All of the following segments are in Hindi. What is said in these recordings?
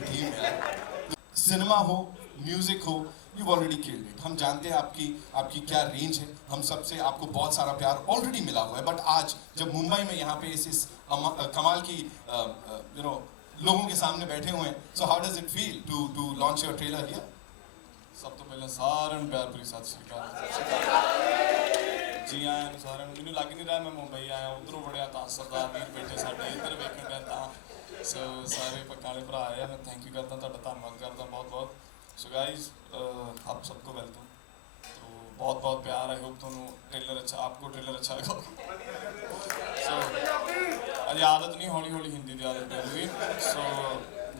टीम यार। सिनेमा हो, म्यूजिक हो, यू ऑलरेडी किल्ड इट। हम जानते हैं आपकी आपकी क्या रेंज है, हम सबसे आपको बहुत सारा प्यार ऑलरेडी मिला हुआ है। बट आज जब मुंबई में यहाँ पे इस कमाल की लोगों के सामने बैठे हुए हैं, so how does it feel to launch your trailer here? सब तो पहले सारे प्यार भरी सत श्री अकाल जी आया ਨੂੰ ਸਾਰਿਆਂ ਨੂੰ। ਮੈਨੂੰ ਲੱਗ ਨਹੀਂ ਰਿਹਾ ਮੈਂ ਮੁੰਬਈ ਆਇਆ, ਉਧਰੋਂ ਵੜਿਆ ਤਾਂ ਸਰਦਾਰ ਵੀਰ ਬੈਠੇ ਸਾਡੇ ਇੱਧਰ ਵੇਖਣ ਡਿਆ ਤਾਂ ਸੋ ਸਾਰੇ ਪੱਕਾਂ ਵਾਲੇ ਭਰਾ ਆਏ ਆ। ਮੈਂ ਥੈਂਕ ਯੂ ਕਰਦਾ, ਤੁਹਾਡਾ ਧੰਨਵਾਦ ਕਰਦਾ ਬਹੁਤ ਬਹੁਤ। सो गाइज आप सबको वेलकम, तो बहुत बहुत प्यार। आई होप ਤੁਹਾਨੂੰ ट्रेलर अच्छा, आपको ट्रेलर अच्छा लगा। सो अजे आदत नहीं, हौली हौली हिंदी की आदत पड़ेगी। सो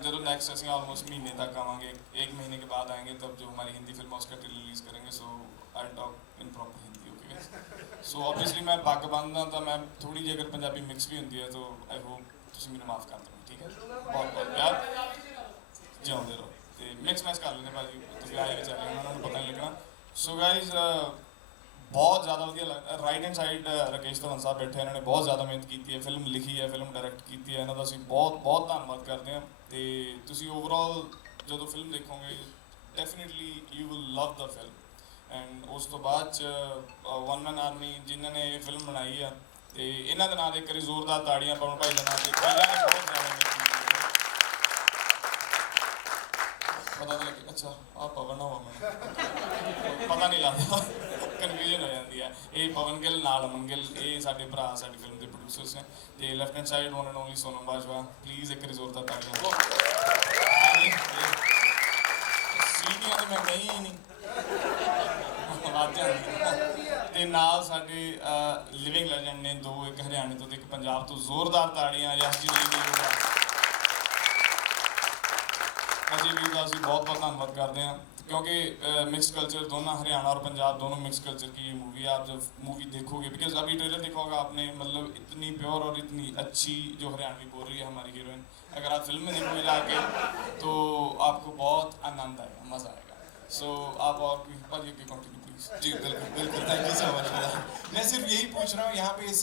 जो नेक्स्ट असं ऑलमोस्ट महीने तक आवांगे, एक महीने के बाद आएंगे, तब जो हमारी हिंदी फिल्म है उसका ट्रेलर रिलीज़ करेंगे। So I talk in proper Hindi, okay. So obviously मैं पग बंद हाँ, तो मैं थोड़ी जी अगर पंजाबी मिक्स भी होंगी है, तो आई होप तुम मैंने माफ़ कर दो, ठीक है। बहुत बहुत प्यार, जिਉਂਦੇ ਰਹੋ। ਤੇ ਮਿਕਸ ਮੈਚ ਕਰ ਲੈਂਦੇ ਭਾਜੀ, ਤੁਸੀਂ ਆਏ ਵਿਚਾਰੇ, ਉਹਨਾਂ ਨੂੰ ਪਤਾ ਨਹੀਂ ਲੱਗਣਾ। ਸੋ ਗਾਈਜ਼ ਬਹੁਤ ਜ਼ਿਆਦਾ ਵਧੀਆ ਲੱਗਦਾ। Right hand side Rakesh Dhawan ਸਾਹਿਬ ਬੈਠੇ, ਇਹਨਾਂ ਨੇ ਬਹੁਤ ਜ਼ਿਆਦਾ ਮਿਹਨਤ ਕੀਤੀ ਹੈ, ਫਿਲਮ ਲਿਖੀ ਹੈ, ਫਿਲਮ ਡਾਇਰੈਕਟ ਕੀਤੀ ਹੈ, ਇਹਨਾਂ ਦਾ ਅਸੀਂ ਬਹੁਤ ਬਹੁਤ ਧੰਨਵਾਦ ਕਰਦੇ ਹਾਂ। ਤੇ ਤੁਸੀਂ ਓਵਰਆਲ ਜਦੋਂ ਫਿਲਮ ਦੇਖੋਗੇ definitely you will love the film. And ਉਸ ਤੋਂ ਬਾਅਦ 'ਚ ਵਨ ਮੈਨ ਆਰਮੀ ਜਿਨ੍ਹਾਂ ਨੇ ਇਹ ਫਿਲਮ ਬਣਾਈ ਆ, ਤੇ ਇਹਨਾਂ ਦੇ ਨਾਂ ਦੇ ਇੱਕ ਵਾਰੀ ਜ਼ੋਰਦਾਰ ਤਾੜੀਆਂ ਪਵਨ ਭਾਈ ਦੇ ਨਾਂ 'ਤੇ। ਇਹਨਾਂ ਨੇ ਬਹੁਤ ਜ਼ਿਆਦਾ ਮਿਹਨਤ ਕੀਤੀ ਹੈ। पता नहीं लगे, अच्छा आप पवन हो, मैं पता नहीं लगता, कन्फ्यूजन हो जाती है। ये पवन गिल नाल अमन गिल, ये साडे भरा साडी फिल्म के प्रोड्यूसर्स ने। ते left hand side one and only Sonam Bajwa, please एक जोरदार तालियां। सीटियां तो मैं कही ही नहीं आवाज़ां ते नाल साडे लिविंग लेजेंड ने दो, एक हरियाणे तो एक पंजाब तो। जोरदार तालियां यश जी ने। अजय वीर का ਅਸੀਂ बहुत बहुत धन्यवाद करते हैं, क्योंकि मिक्स कल्चर दोनों, हरियाणा और पंजाब दोनों मिक्स कल्चर की ये मूवी है। आप जब मूवी देखोगे, बिकॉज अभी ट्रेलर देखा होगा आपने, मतलब इतनी प्योर और इतनी अच्छी जो हरियाणवी बोल रही है हमारी हीरोइन, अगर आप फिल्म में देखोगे जाके तो आपको बहुत आनंद आएगा, मज़ा आएगा। सो आप और भी भाजी की कंटिन्यू प्लीज़। जी बिल्कुल बिल्कुल, थैंक यू सो मच। मैं सिर्फ यही पूछ रहा हूँ, यहाँ पे इस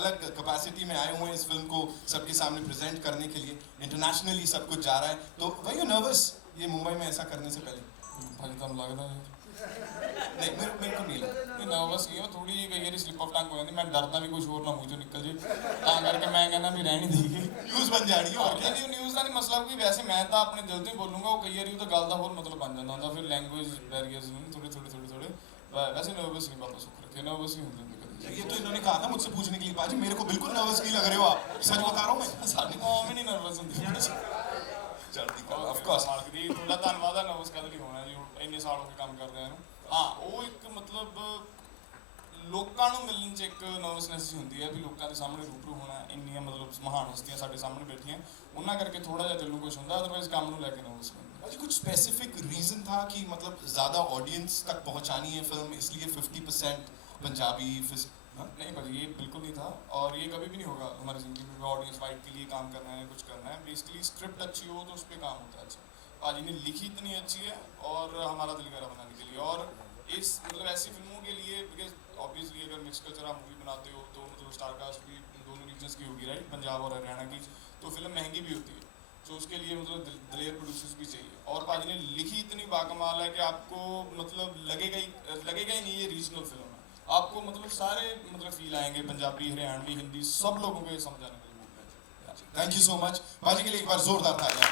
अलग कैपेसिटी में आए हुए हैं इस फिल्म को सबके सामने प्रेजेंट करने के लिए, इंटरनेशनली सब कुछ जा रहा है, तो वर यू नर्वस ये मुंबई में ऐसा करने से पहले? भाजी तुम लगता है नहीं, मेरे को नहीं लगा। नहीं नर्वस नहीं हो, थोड़ी कई बार स्लिप ऑफ टंग हो जाती। मैं डरदा भी कुछ होर ना मूँह चों निकल जे, तां करके मैं कहना भी रहनी देगी, न्यूज़ बन जानी है। और क्या नहीं न्यूज़ का नहीं मसला, कोई वैसे मैं तो अपने दिल तो ही बोलूँगा, वो कई बार तो गल का होर मतलब बन जाता होंगे, फिर लैंगुएज बैरियर्स थोड़े थोड़े थोड़े थोड़े। वैसे नर्वस नहीं, बाबा सुख रखे, नर्वस ही होते कभी। ये तो इन्होंने कहा था मुझसे पूछने के लिए, पाजी मेरे को बिल्कुल नर्वस नहीं लग रहे हो आप, सच बता रहा हूँ मैं। साडी कौम ही नहीं नर्वस होंदी। जल्दी करो, ऑफ कोर्स। मालक दी थोड़ा धन्यवाद है, नर्वस कद नहीं होना जी, इन्ने साल हो गए काम करदे हैं। हाँ वो एक मतलब लोगों ਨੂੰ ਮਿਲਣ 'ਚ ਇੱਕ ਨਰਵਸਨੈਸ ਹੁੰਦੀ ਹੈ ਵੀ ਲੋਕਾਂ ਦੇ ਸਾਹਮਣੇ ਰੂਬਰੂ ਹੋਣਾ, ਇੰਨੀਆਂ ਮਤਲਬ ਮਹਾਨ ਹਸਤੀਆਂ ਸਾਡੇ ਸਾਹਮਣੇ ਬੈਠੀਆਂ, ਉਹਨਾਂ ਕਰਕੇ ਥੋੜਾ ਜਿਹਾ ਦਿਲ ਨੂੰ ਕੁਝ ਹੁੰਦਾ, ਅਦਰਵਾਈਜ਼ ਕੰਮ ਨੂੰ ਲੈ ਕੇ ਨਰਵਸ ਹੁੰਦਾ। अच्छा, कुछ स्पेसिफिक रीजन था कि मतलब ज़्यादा ऑडियंस तक पहुंचानी है फिल्म, इसलिए 50% पंजाबी नहीं भाजी ये बिल्कुल नहीं था, और ये कभी भी नहीं होगा हमारी ज़िंदगी में। ऑडियंस फाइट के लिए काम करना है, कुछ करना है, बेसिकली स्क्रिप्ट अच्छी हो तो उस पर काम होता है अच्छा। भाजी ने लिखी इतनी अच्छी है और हमारा दिल करा बनाने के लिए, और इस मतलब ऐसी फिल्मों के लिए, बिकॉज ऑब्वियसली अगर मिक्स कल्चर आप मूवी बनाते हो तो मतलब स्टार कास्ट भी दोनों रीजन्स की होगी, राइट, पंजाब और हरियाणा की, तो फिल्म महंगी भी होती है। तो उसके लिए मतलब दिलेर प्रोड्यूसर्स भी चाहिए, और पाजी ने लिखी इतनी बाकमाल है कि आपको मतलब लगेगा ही नहीं ये रीजनल फिल्म है। आपको मतलब सारे मतलब फील आएंगे, पंजाबी, हरियाणवी, हिंदी, सब लोगों को ये समझ आने वाली मूवी है। थैंक यू सो मच बाजी के लिए, एक बार जोरदार तालियां।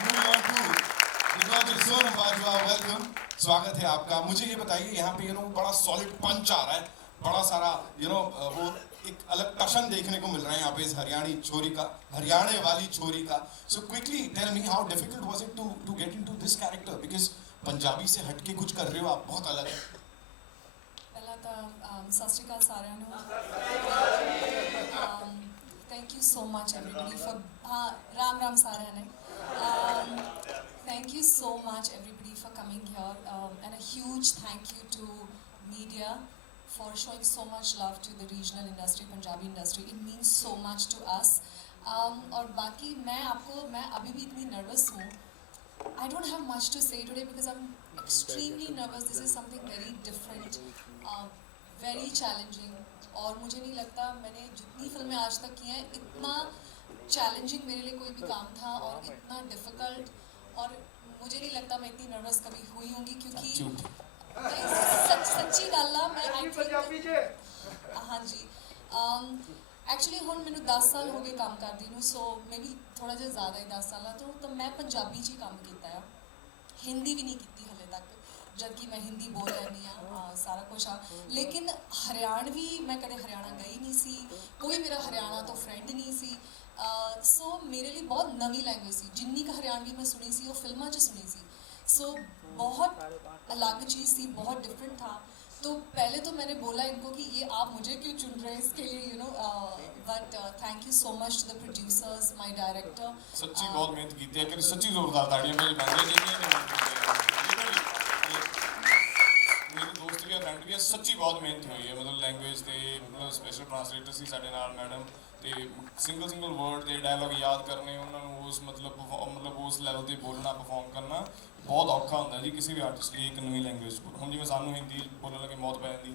Moving on to Sonam Bajwa, welcome, स्वागत है आपका। मुझे ये बताइए, यहाँ पे बड़ा सॉलिड पंच आ रहा है, बड़ा सारा वो एक अलग टशन देखने को मिल रहा है यहाँ पे इस हरियाणे वाली छोरी का। So quickly tell me, how difficult was it to get into this character, because Punjabi से हटके कुछ कर रहे हो आप, बहुत अलग है। पहला तो सत श्री अकाल सारिਆਂ ਨੂੰ। Thank you so much everybody for, हाँ राम राम सारिਆਂ ने। Thank you so much everybody for coming here, and a huge thank you to media for showing so much love to the regional industry, Punjabi industry. It means so much to us. और बाकी मैं अभी भी इतनी नर्वस हूँ. I don't have much to say today because I'm extremely nervous. This is something very different, very challenging. और मुझे नहीं लगता मैंने जितनी फिल्में आज तक की हैं इतना चैलेंजिंग मेरे लिए कोई भी काम था और इतना डिफिकल्ट, और मुझे नहीं लगता मैं इतनी नर्वस कभी हुई होंगी, क्योंकि सच्ची गल मैं आई थिंक हाँ जी एक्चुअली ਹੁਣ ਮੈਨੂੰ 10 ਸਾਲ ਹੋ ਗਏ ਕੰਮ ਕਰਦੀ ਨੂੰ, ਸੋ ਮੈਂ ਵੀ ਥੋੜਾ ਜਿਹਾ ਜ਼ਿਆਦਾ ਹੀ 10 ਸਾਲਾਂ ਤੋਂ, ਤਾਂ ਮੈਂ ਪੰਜਾਬੀ 'ਚ ਹੀ ਕੰਮ ਕੀਤਾ ਆ, ਹਿੰਦੀ ਵੀ ਨਹੀਂ ਕੀਤੀ ਹਲੇ ਤੱਕ, जबकि मैं हिंदी बोल रही हाँ सारा कुछ हाँ, लेकिन हरियाणवी मैं कदे हरियाणा गई नहीं सी, कोई मेरा हरियाणा तो फ्रेंड नहीं सी, सो मेरे लिए बहुत नवी लैंग्वेज सी, जिन्नी का हरियाणवी मैं सुनी सी वो फिल्मां च सुनी सी, सो बहुत अलग चीज़ थी, बहुत डिफरेंट था। तो पहले तो मैंने बोला इनको कि ये आप मुझे क्यों चुन रहे हैं इसके लिए, you know, but thank you so much to the producers, my director. सच्ची बहुत मेहनत की है कि सच्ची जोरदार ताड़ियां मेरी बहन मेरे दोस्त भी फ्रेंड भी सच्ची बहुत मेहनत हुई है, मतलब लैंग्वेज ते मतलब स्पेशल ट्रांसलेटर सी साडे नाल मैडम ते सिंगल वर्ड ते डायलॉग याद करने, उन्होंने उस मतलब उस लैवल ते बोलना परफॉर्म करना बहुत औखा होंदा जी किसी भी आर्टिस्ट लिए, एक नवी लैंग्वेज हुण जिवें सानूं हिंदी बोलण लगे मौत पै जांदी,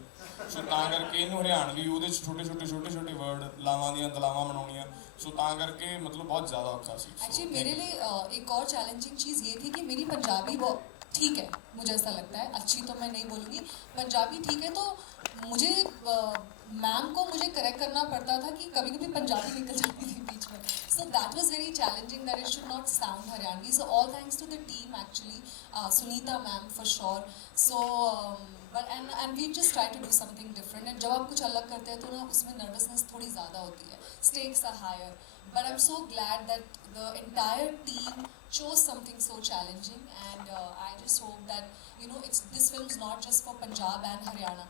सो तां करके इहनूं हरियाणवी ਉਹਦੇ छोटे वर्ड लावां दियां दलावां बनाउणियां, सो तां करके मतलब बहुत ज़्यादा औखा सी। एक्चुअली मेरे लिए एक और चैलेंजिंग चीज़ ये थी कि मेरी पंजाबी बहुत ठीक है, मुझे ऐसा लगता है, अच्छी तो मैं नहीं बोलूँगी, पंजाबी ठीक है, तो मुझे मैम को मुझे करेक्ट करना पड़ता था कि कभी कभी पंजाबी निकल जाती थी बीच में, so that was very challenging that it should not sound Haryanvi, so all thanks to the team actually, Sunita ma'am for sure, so but and we just try to do something different, and जब आप कुछ अलग करते हैं तो ना उसमें नर्वसनेस थोड़ी ज़्यादा होती है, stakes are higher, but I'm so glad that the entire team chose something so challenging, and I just hope that, you know, this film's not just for Punjab and Haryana.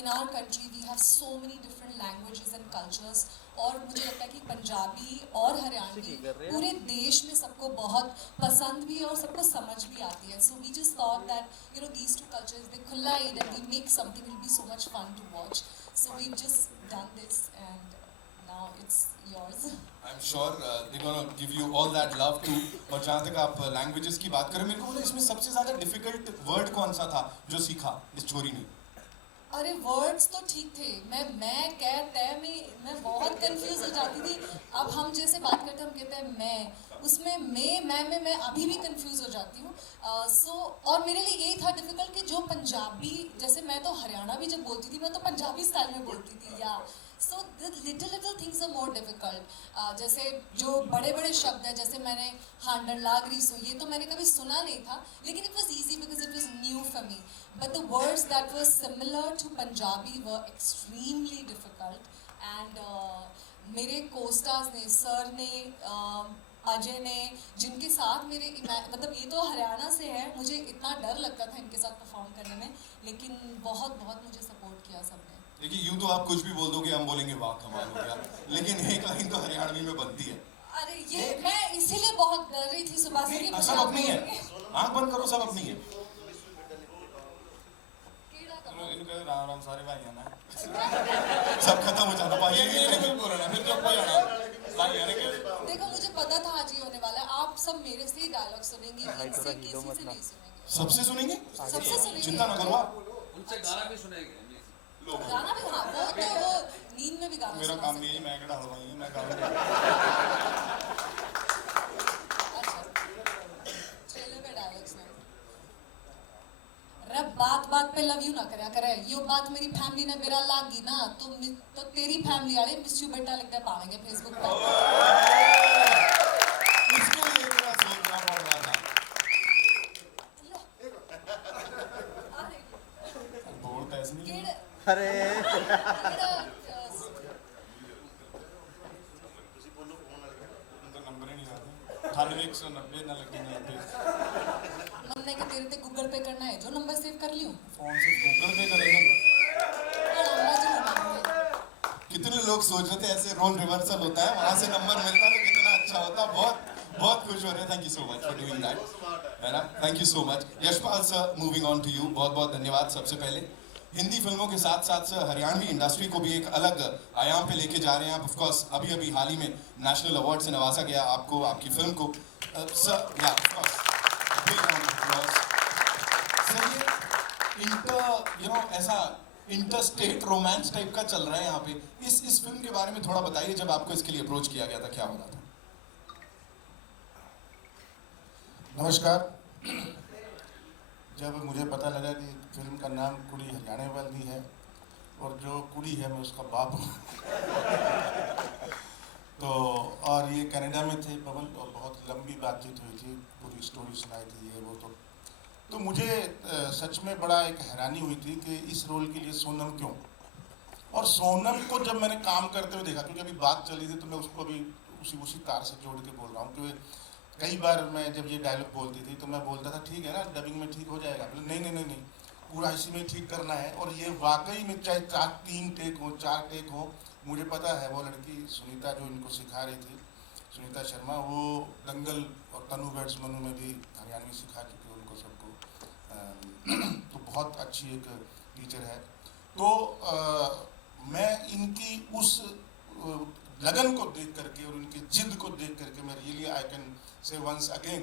In our country we have so many different languages and cultures, और मुझे लगता है कि पंजाबी और हरियाणवी पूरे देश में सबको बहुत पसंद भी है और सबको समझ भी आती है, so we just thought that, you know, these two cultures they collide and we make something, it will be so much fun to watch, so we've just done this and now it's yours. I'm sure they're gonna give you all that love too. और जहाँ तक आप languages की बात करें, मेरे को बोलो इसमें सबसे ज़्यादा difficult word कौन सा था जो सीखा इस छोरी ने? अरे वर्ड्स तो ठीक थे, मैं कह तय में मैं बहुत कंफ्यूज हो जाती थी, अब हम जैसे बात करते हैं हम कहते हैं मैं, उसमें मैं अभी भी कंफ्यूज हो जाती हूँ, सो और मेरे लिए यही था डिफिकल्ट कि जो पंजाबी, जैसे मैं तो हरियाणा भी जब बोलती थी मैं तो पंजाबी स्टाइल में बोलती थी, या so the little things are more difficult, जैसे जो बड़े बड़े शब्द हैं, जैसे मैंने हांडन लागरी सो ये तो मैंने कभी सुना नहीं था, लेकिन it was easy because it was new for me, but the words that were similar to Punjabi were extremely difficult, and मेरे co-stars ने, सर ने, अजय ने, जिनके साथ मेरे मतलब ये तो हरियाणा से है, मुझे इतना डर लगता था इनके साथ परफॉर्म करने में, लेकिन बहुत मुझे सपोर्ट किया सबने। देखिए यूँ तो आप कुछ भी बोल दोगे हम बोलेंगे वाह कमाल हो गया, लेकिन एक लाइन तो हरियाणवी में बनती है। अरे ये मैं इसीलिए बहुत डर रही थी सुबह से कि सब अपनी है, आँख बंद करो, सब अपनी है। राम राम सारे भाइयों ने सब खत्म हो जाता भाई, ये बोलना फिर चुप हो जाना भाइयों ने। देखो मुझे पता था आज ही होने वाला है, आप सब मेरे से ही डायलॉग सुनेंगे, इनसे किसी से नहीं सुनेंगे, सबसे सुनेंगे, सबसे सुनेंगे, चिंता ना करो, उनसे गाना भी सुनेंगे, गाना भी, हाँ वो तो वो नींद में भी गाना मेरा सुना काम सकते नहीं है, मैं कड़ा हलवाई हूँ, मैं गाऊंगा। अच्छा ट्रेलर में डायलॉग्स में रब बात पे लव यू ना करे यो बात मेरी फैमिली ने मेरा लागी ना तो तेरी फैमिली वाले मिस यू बेटा लिख के पाएंगे फेसबुक पर। इसके लिए इतना सोचना पड़ रहा था। बोल तो ऐसे नहीं अरे तो नंबर ही नहीं आते 98 190 ना लगे 90 मन्ने के तेरे ते गूगल पे करना है जो नंबर सेव कर लियो फोन से गूगल पे करेंगे। कितने लोग सोच रहे थे ऐसे रोल रिवर्सल होता है, वहां से नंबर मिलता तो कितना अच्छा होता। बहुत खुश हो रहे हैं, thank you so much for doing that, है ना, thank you so much. Yashpal sir, moving on to you, बहुत धन्यवाद। सबसे पहले हिंदी फिल्मों के साथ साथ सर हरियाणवी इंडस्ट्री को भी एक अलग आयाम पे लेके जा रहे हैं आप। ऑफ कोर्स अभी हाल ही में नेशनल अवार्ड से नवाजा गया आपको, आपकी फिल्म को। सर या ऑफ कोर्स सर ये इंटर ऐसा इंटरस्टेट रोमांस टाइप का चल रहा है यहाँ पे। इस फिल्म के बारे में थोड़ा बताइए, जब आपको इसके लिए अप्रोच किया गया था क्या हो रहा था? नमस्कार। जब मुझे पता लगा कि फिल्म का नाम कुड़ी हरियाणा वाली है और जो कुड़ी है मैं उसका बाप हूँ तो और ये कनाडा में थे पवन, और बहुत लंबी बातचीत हुई थी, पूरी स्टोरी सुनाई थी ये वो। तो मुझे सच में बड़ा एक हैरानी हुई थी कि इस रोल के लिए सोनम क्यों। और सोनम को जब मैंने काम करते हुए देखा, क्योंकि अभी बात चली थी तो मैं उसको भी उसी तार से जोड़ के बोल रहा हूँ। क्योंकि कई बार मैं जब ये डायलॉग बोलती थी तो मैं बोलता था ठीक है ना, डबिंग में ठीक हो जाएगा। बोले नहीं नहीं नहीं नहीं, पूरा इसी में ठीक करना है। और ये वाकई में चाहे 3 टेक हो 4 टेक हो, मुझे पता है वो लड़की सुनीता जो इनको सिखा रही थी, सुनीता शर्मा, वो दंगल और तनु वेड्स मनु में भी हरियाणवी सिखा चुकी है उनको सबको। तो बहुत अच्छी एक टीचर है। तो मैं इनकी उस लगन को देख करके और उनकी जिद को देख करके मैं really I can say once again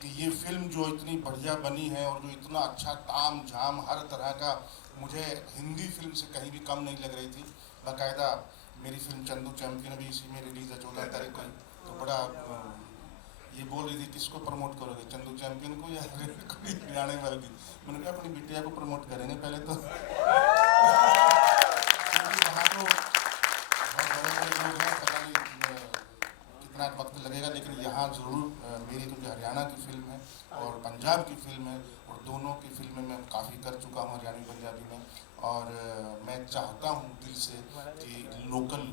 कि ये फिल्म जो इतनी बढ़िया बनी है और जो इतना अच्छा ताम झाम हर तरह का, मुझे हिंदी फिल्म से कहीं भी कम नहीं लग रही थी। बाकायदा मेरी फिल्म चंदू चैंपियन भी इसी में रिलीज है 14 तारीख को। तो बड़ा ये बोल रही थी किसको प्रमोट करोगे, चंदू चैंपियन को या हरियाणा वाले की? मैंने कहा अपनी बिटिया को प्रमोट करेंगे पहले तो वहाँ तो बहुत बड़े लोग हैं, पता नहीं कितना वक्त लगेगा, लेकिन यहाँ ज़रूर मेरी क्योंकि हरियाणा की फिल्म है और पंजाब की फिल्म है और दोनों की फिल्में मैं काफ़ी कर चुका हूँ हरियाणवी पंजाबी में। और मैं चाहता हूँ दिल से कि लोकल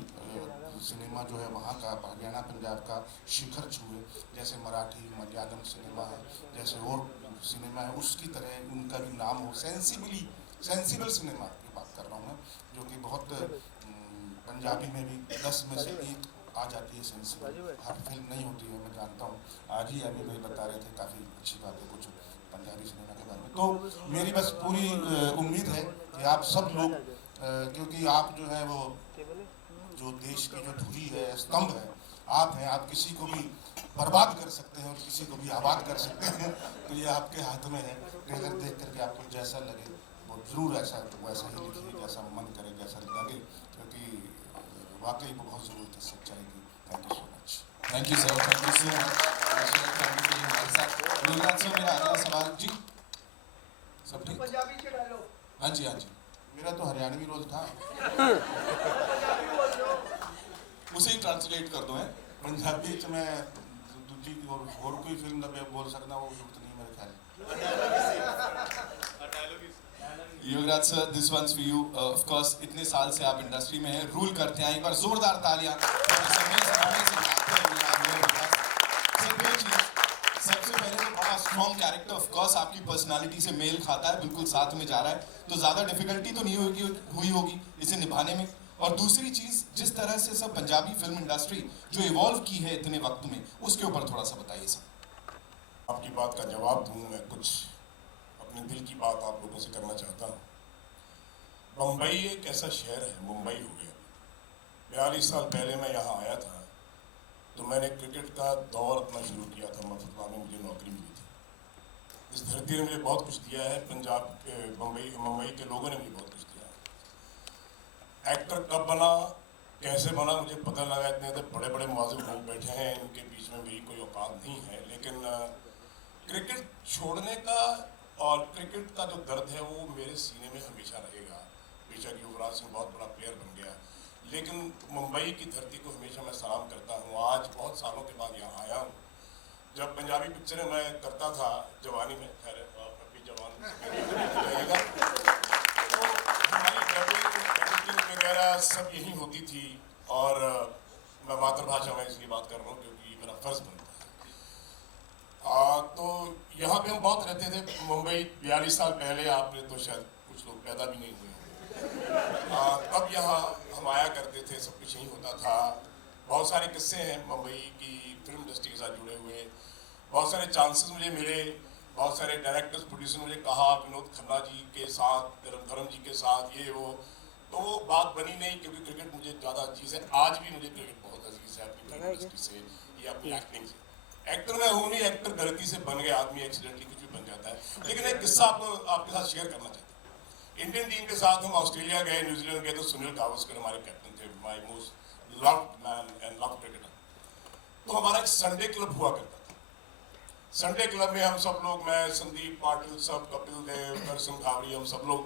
सिनेमा जो है वहाँ का हरियाणा पंजाब का शिखर छुए, जैसे मराठी मलयालम सिनेमा है, जैसे और सिनेमा है, उसकी तरह उनका भी नाम हो। सेंसिबल सिनेमा की बात कर रहा हूँ मैं, जो कि बहुत पंजाबी में भी 10 में से 1 आ जाती है सेंसिबल। हर फिल्म नहीं होती है, मैं जानता हूँ। आज ही अभी भाई बता रहे थे काफ़ी अच्छी बातें कुछ पंजाबी सिनेमा के बारे में। तो मेरी बस पूरी उम्मीद है कि आप सब लोग, क्योंकि आप जो है वो जो देश की जो धुरी है, स्तंभ है, आप हैं। आप किसी को भी बर्बाद कर सकते हैं और किसी को भी आबाद कर सकते हैं। तो ये आपके हाथ में है। ट्रेलर देख करके आपको जैसा लगे वो जरूर वैसा ही लिखिए, जैसा मन करे, जैसा लगे, क्योंकि वाकई को बहुत ज़रूरत है सच्चाई की। Thank you so much. Thank you sir, thank you so much. Yuvraj sir, मेरा अगला सवाल जी, सब ठीक? पंजाबी के डायलॉग। हाँ जी हाँ जी, मेरा तो हरियाणवी रोल था, उसे ही ट्रांसलेट कर दो है। पंजाबी च मैं दूजी और कोई फिल्म का मैं बोल सकता, वो जरूरत नहीं मेरे ख्याल। Yuvraj sir, this one's for you. Of course इतने साल से आप इंडस्ट्री में हैं, रूल करते हैं। एक बार जोरदार तालियां। सबसे पहले तो बड़ा स्ट्रॉन्ग कैरेक्टर, ऑफ कोर्स आपकी पर्सनालिटी से मेल खाता है, बिल्कुल साथ में जा रहा है, तो ज़्यादा डिफिकल्टी तो नहीं हुई होगी इसे निभाने में। और दूसरी चीज़, जिस तरह से सब पंजाबी फिल्म इंडस्ट्री जो इवॉल्व की है इतने वक्त में, उसके ऊपर थोड़ा सा बताइए सर। आपकी बात का जवाब दूँ, मैं कुछ अपने दिल की बात आप लोगों से करना चाहता हूँ। मुंबई एक ऐसा शहर है, मुंबई हो गया। 42 साल पहले मैं यहाँ आया था तो मैंने क्रिकेट का दौर अपना शुरू किया था। मफतला में मुझे नौकरी मिली थी। इस धरती ने मुझे बहुत कुछ दिया है। पंजाब के मुंबई के लोगों ने मुझे बहुत कुछ दिया है। एक्टर कब बना, कैसे बना, मुझे पता लगा। इतने तो बड़े बड़े मुआज़िम लोग बैठे हैं, इनके बीच में मेरी कोई औकात नहीं है। लेकिन क्रिकेट छोड़ने का और क्रिकेट का जो दर्द है वो मेरे सीने में हमेशा रहेगा। बेशक युवराज सिंह बहुत बड़ा प्लेयर बन गया, लेकिन मुंबई की धरती को हमेशा मैं सलाम करता हूँ। आज बहुत सालों के बाद यहाँ आया हूँ। जब पंजाबी पिक्चरें मैं करता था जवानी में, खैर अभी जवान रहेगा, तो हमारी डबिंग वगैरह सब यही होती थी। और मैं मातृभाषा में इसलिए बात कर रहा हूँ क्योंकि मेरा फ़र्ज़ बनता है। तो यहाँ पे हम बहुत रहते थे। मुंबई 42 साल पहले, आपने तो शायद कुछ लोग पैदा भी नहीं हुए, तब यहाँ हम आया करते थे, सब कुछ यही होता था। बहुत सारे किस्से हैं मुंबई की फिल्म इंडस्ट्री के साथ जुड़े हुए। बहुत सारे चांसेस मुझे मिले, बहुत सारे डायरेक्टर्स प्रोड्यूसर मुझे कहा विनोद खन्ना जी के साथ, धर्म जी के साथ, ये वो, तो वो बात बनी नहीं क्योंकि क्रिकेट मुझे ज़्यादा अजीज़ है। आज भी मुझे क्रिकेट बहुत अजीज़ है, अपनी फिल्म इंडस्ट्री से या अपनी एक्टिंग से। एक्टर मैं हूँ नहीं, एक्टर गलती से बन गया आदमी, एक्सीडेंटली कुछ भी बन जाता है। लेकिन एक किस्सा आपके साथ शेयर करना चाहता हूँ। इंडियन टीम के साथ हम ऑस्ट्रेलिया गए, न्यूजीलैंड गए तो सुनील गावस्कर हमारे कैप्टन थे, my most loved man and loved cricketer. तो हमारा एक संडे क्लब हुआ करता था। संडे क्लब में हम सब लोग, मैं, संदीप पाटिल, सब, कपिल देव, दर्शन घावरी, हम सब लोग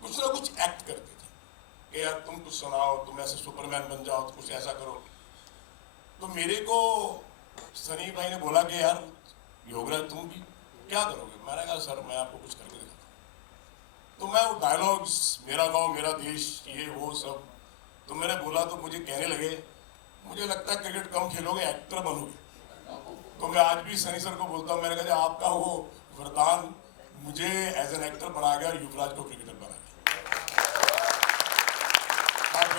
कुछ ना कुछ एक्ट करते थे कि यार तुम कुछ सुनाओ, तुम ऐसे सुपरमैन बन जाओ, तो कुछ ऐसा करो। तो मेरे को सनी भाई ने बोला कि यार योगराज तुम भी क्या करोगे? मैंने कहा सर मैं आपको कुछ करके दिखाता हूं। तो मैं वो डायलॉग्स, मेरा गांव मेरा देश, ये वो सब, तो मैंने बोला तो मुझे कहने लगे मुझे लगता है क्रिकेट कम खेलोगे, एक्टर बनोगे। तो मैं आज भी सनी सर को बोलता हूँ, मैंने कहा आपका वो वरदान मुझे एज एन एक्टर बना गया और युवराज को क्रिकेटर बना गया। अब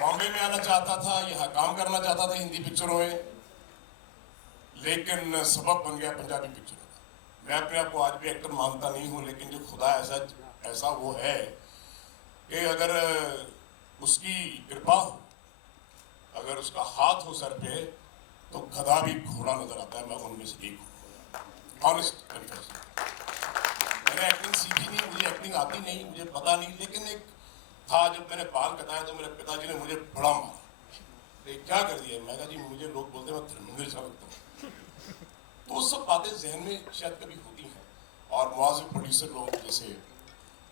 बॉम्बे में आना चाहता था, यहाँ काम करना चाहता था हिंदी पिक्चरों में, लेकिन सबब बन गया पंजाबी पिक्चरों का। मैं अपने आप को आज भी एक्टर मानता नहीं हूँ, लेकिन जो खुदा ऐसा वो है कि अगर उसकी कृपा हो, अगर उसका हाथ हो सर पे, तो गधा भी घोड़ा नजर आता है। मैं उनमें से एक हूँ, ऑनेस्ट कन्फेशन। मैंने एक्टिंग सीखी नहीं, मुझे एक्टिंग आती नहीं, मुझे पता नहीं, लेकिन एक था जब मैंने बाल कटाया तो मेरे पिताजी ने मुझे बड़ा मारा। क्या कर दिया? मैं कहा जी मुझे लोग बोलते मैं धर्मेंद्र सा लगता हूँ। तो वो सब बातें जहन में शायद कभी होती हैं। और मुआज़िब प्रोड्यूसर लोग जैसे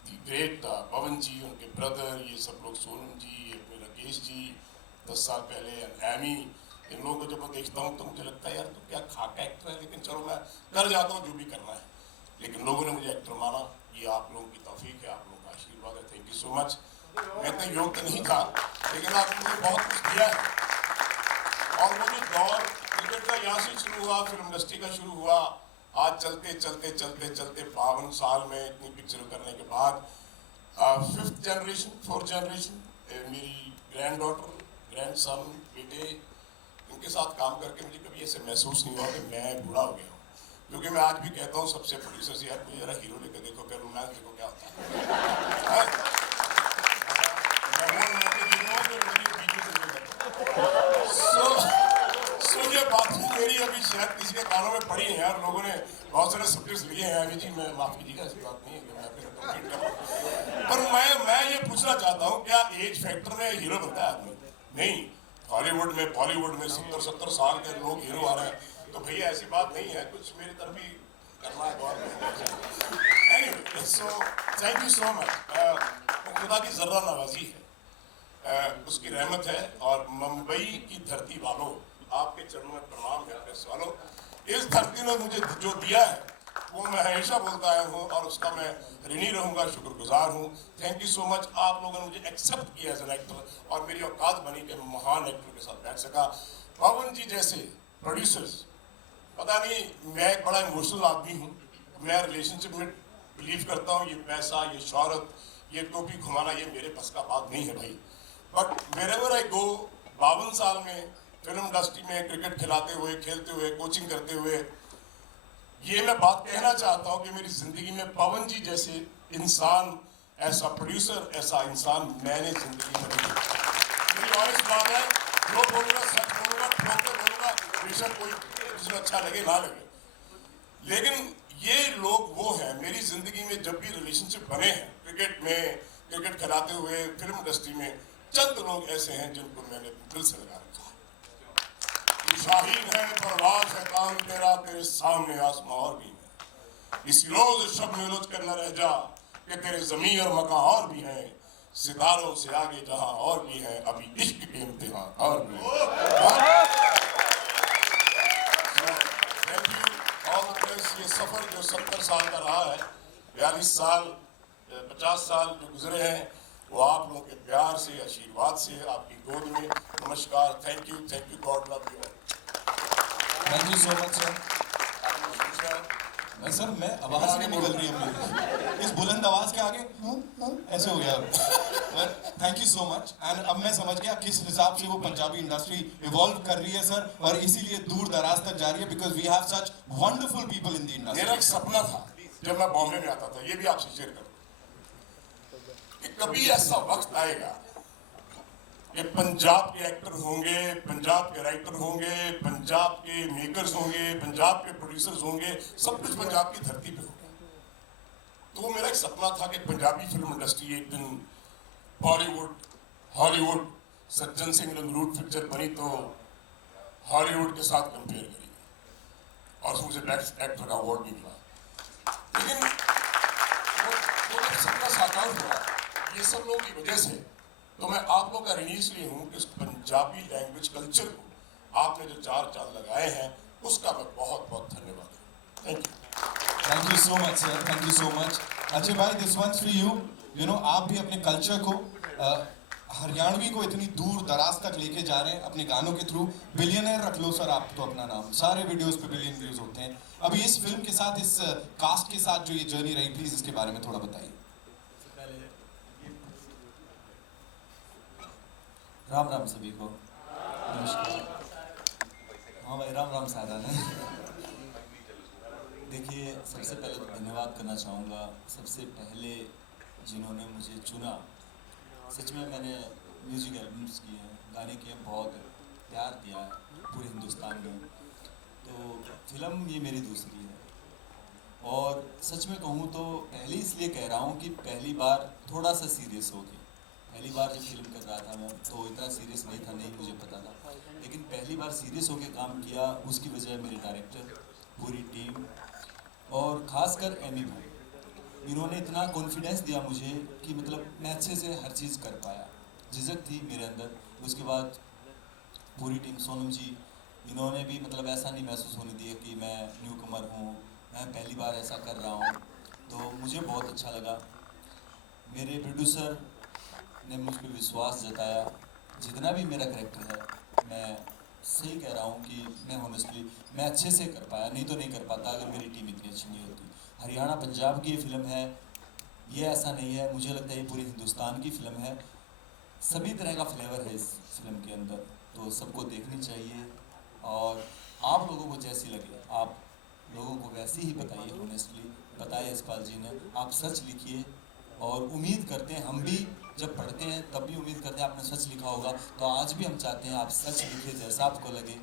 दी ग्रेट पवन जी, उनके ब्रदर, ये सब लोग, सोनम जी, अपने राकेश जी 10 साल पहले, एमी, इन लोगों को जब मैं देखता हूँ तो मुझे लगता है यार तो क्या खाका एक्टर है, लेकिन चलो मैं कर जाता हूँ जो भी करना है। लेकिन लोगों ने मुझे एक्टर माना, ये आप लोगों की तौफीक है, आप लोगों का आशीर्वाद है। Thank you so much. मैं इतना योग्य नहीं था, लेकिन आपने मुझे बहुत कुछ दिया है। और वो जो दौर क्रिकेट का यहाँ से शुरू हुआ, फिल्म इंडस्ट्री का शुरू हुआ, आज चलते चलते चलते चलते 52 साल में इतनी पिक्चर करने के बाद 5th जनरेशन 4th जनरेशन, मेरी ग्रैंड डॉटर, ग्रैंड सन, बेटे, इनके साथ काम करके मुझे कभी ऐसे महसूस नहीं हुआ कि मैं बूढ़ा हो गया हूँ। क्योंकि मैं आज भी कहता हूँ सबसे प्रोड्यूसर से, यार मुझे जरा हीरो लेकर देखो, क्या रोमांस देखो क्या होता है। ये बात मेरी अभी शायद किसी के कानों में पड़ी है यार, लोगों ने बहुत सारे सब्जेक्ट्स लिए हैं। अभी जी मैं माफ कीजिएगा, ऐसी बात नहीं है कि मैं फिर कंप्लीट कर रहा हूं। पर मैं ये पूछना चाहता हूँ, क्या एज फैक्टर में हीरो बनता है आदमी? नहीं। हॉलीवुड में, बॉलीवुड में 70-70 साल के लोग हीरो आ रहे हैं, तो भैया ऐसी बात नहीं है, कुछ मेरी तरफ भी करना है बहुत। Anyway, so thank you so much. खुदा की जर्रा नवाजी है, उसकी रहमत है। और मुंबई की धरती वालों, आपके चरणों में प्रणाम है प्रेस वालों। इस धरती ने मुझे जो दिया है वो मैं हमेशा बोलता आया हूँ और उसका मैं ऋणी रहूंगा, शुक्रगुजार हूँ। Thank you so much. आप लोगों ने मुझे एक्सेप्ट किया एज एन एक्टर और मेरी औकात बनी कि मैं महान एक्टर के साथ बैठ सका। पवन जी जैसे प्रोड्यूसर्स, पता नहीं, मैं एक बड़ा इमोशनल आदमी हूँ। मैं रिलेशनशिप में बिलीव करता हूँ। ये पैसा, ये शोहरत, ये टोपी घुमाना, ये मेरे बस का बात नहीं है भाई। बट वेरेवर आई गो, 52 साल में फिल्म इंडस्ट्री में क्रिकेट खिलाते हुए, खेलते हुए, कोचिंग करते हुए, ये मैं बात कहना चाहता हूँ कि मेरी जिंदगी में पवन जी जैसे इंसान, ऐसा प्रोड्यूसर, ऐसा इंसान मैंने जिंदगी में नहीं देखा। मेरी ऑनेस्ट बात है, जो बोलूँगा सच बोलूँगा, ठोक कर बोलूँगा, बेशक कोई जिसे अच्छा लगे ना लगे, लेकिन ये लोग वो हैं मेरी जिंदगी में जब भी रिलेशनशिप बने हैं क्रिकेट में, क्रिकेट खिलाते हुए, फिल्म इंडस्ट्री में, चंद लोग ऐसे हैं जिनको मैंने दिल से लगा रखा है। शाहीन है परवाज़ है काम तेरा, तेरे सामने आसमां और भी है। इसी रोज शब में उलझ कर न रह जा कि तेरे जमीन और मकान और भी हैं, सितारों से आगे जहां और भी हैं, अभी इश्क के इम्तिहान और भी हैं। Thank you all the best. ये सफर जो 70 साल का रहा है, 42 साल 50 साल जो गुजरे हैं, वो आप लोगों के प्यार से, आशीर्वाद से, आपकी गोद में। नमस्कार, thank you, God love you. Thank you so much sir. Sir मैं आवाज नहीं निकल रही है मेरी, इस बुलंद आवाज के आगे ऐसे हो गया। Thank you so much. And अब मैं समझ गया किस हिसाब से वो पंजाबी इंडस्ट्री इवॉल्व कर रही है सर, और इसीलिए दूर दराज तक जा रही है, because we have such wonderful people in the industry. मेरा एक सपना था जब मैं बॉम्बे में आता था, ये भी आपसे शेयर करूं, कि कभी ऐसा वक्त आएगा कि पंजाब के एक्टर होंगे, पंजाब के राइटर होंगे, पंजाब के मेकर्स होंगे, पंजाब के प्रोड्यूसर्स होंगे, सब कुछ पंजाब की धरती पे होगा। तो वो मेरा एक सपना था कि पंजाबी फिल्म इंडस्ट्री एक दिन बॉलीवुड हॉलीवुड सज्जन सिंह रंगरूट पिक्चर बनी तो हॉलीवुड के साथ कंपेयर करी और मुझे बेस्ट एक्टर का अवार्ड भी मिला। लेकिन वो सपना साकार हुआ ये सब लोगों की वजह से। तो मैं आप लोग का ऋणी इसलिए हूँ कि इस पंजाबी लैंग्वेज कल्चर को आपने जो 4 चांद लगाए हैं उसका मैं बहुत बहुत धन्यवाद हूँ। Thank you. Thank you so much sir, thank you so much. Ajay भाई, this one's for you. You know, आप भी अपने कल्चर को हरियाणवी को इतनी दूर दराज तक लेके जा रहे हैं अपने गानों के थ्रू। बिलियनर रख लो सर आप तो अपना नाम, सारे वीडियोस पे बिलियन व्यूज होते हैं। अभी इस फिल्म के साथ, इस कास्ट के साथ जो ये जर्नी रही, प्लीज इसके बारे में थोड़ा बताइए। राम राम सभी को, नमस्कार। हाँ भाई, राम राम सारा ने। देखिए, सबसे पहले तो धन्यवाद करना चाहूँगा सबसे पहले जिन्होंने मुझे चुना। सच में मैंने म्यूज़िक एल्बम्स किए हैं, गाने किए हैं, बहुत प्यार दिया है पूरे हिंदुस्तान में। तो फिल्म ये मेरी दूसरी है और सच में कहूँ तो पहले इसलिए कह रहा हूँ कि पहली बार थोड़ा सा सीरियस हो गई। पहली बार जब फिल्म कर रहा था मैं तो इतना सीरियस नहीं था, नहीं मुझे पता था, लेकिन पहली बार सीरियस होकर काम किया। उसकी वजह मेरे डायरेक्टर, पूरी टीम और ख़ासकर एमी भाई, इन्होंने इतना कॉन्फिडेंस दिया मुझे कि मतलब मैं अच्छे से हर चीज़ कर पाया। झिझक थी मेरे अंदर, उसके बाद पूरी टीम, सोनम जी, इन्होंने भी मतलब ऐसा नहीं महसूस होने दिया कि मैं न्यू कमर हूँ, मैं पहली बार ऐसा कर रहा हूँ। तो मुझे बहुत अच्छा लगा। मेरे प्रोड्यूसर ने मुझ पर विश्वास जताया। जितना भी मेरा कैरेक्टर है, मैं सही कह रहा हूँ कि मैं ऑनेस्टली मैं अच्छे से कर पाया, नहीं तो नहीं कर पाता अगर मेरी टीम इतनी अच्छी नहीं होती। हरियाणा पंजाब की ये फिल्म है, ये ऐसा नहीं है, मुझे लगता है ये पूरे हिंदुस्तान की फिल्म है। सभी तरह का फ्लेवर है इस फिल्म के अंदर, तो सबको देखनी चाहिए। और आप लोगों को जैसी लगे आप लोगों को वैसी ही बताइए, ऑनेस्टली बताइए। यशपाल जी ने, आप सच लिखिए और उम्मीद करते हैं, हम भी जब पढ़ते हैं तब भी उम्मीद करते हैं आपने सच लिखा होगा, तो आज भी हम चाहते हैं आप सच लिखिए जैसा आपको लगे।